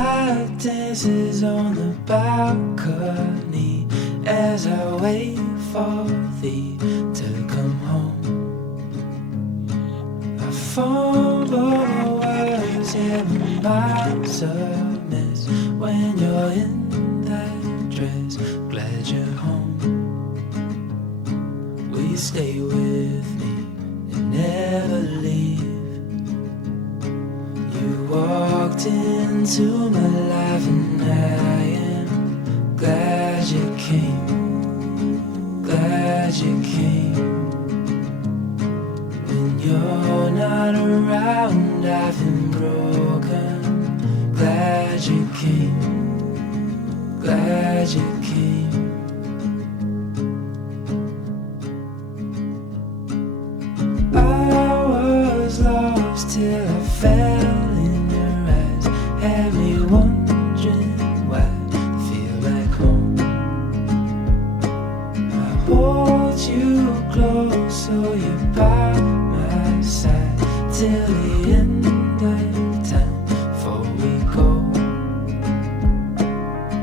Moonlight dances on the balcony as I wait for thee to come home. I fumble words and my mind's a mess when you're in that dress. Glad you're home. Will you stay with me and never leave? You walked into my life and I am glad you came. Glad you came. When you're not around, I've been broken. Glad you came. Glad you came. I was lost till I fell in your eyes. Had me wondering why I feel like home. I hold you close so you're by my side till the end of time. Before we go,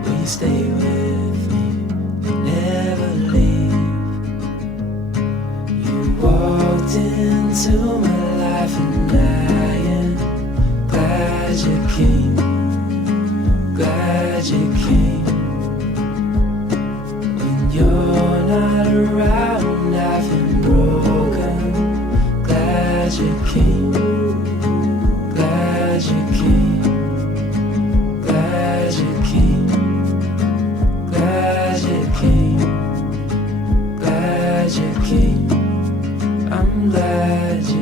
will you stay with me and never leave? You walked into my life and I am glad you came. Glad you came. When you're not around, I've been broken. Glad you came. Glad you came. Glad you came. Glad you came. Glad you came. I'm glad you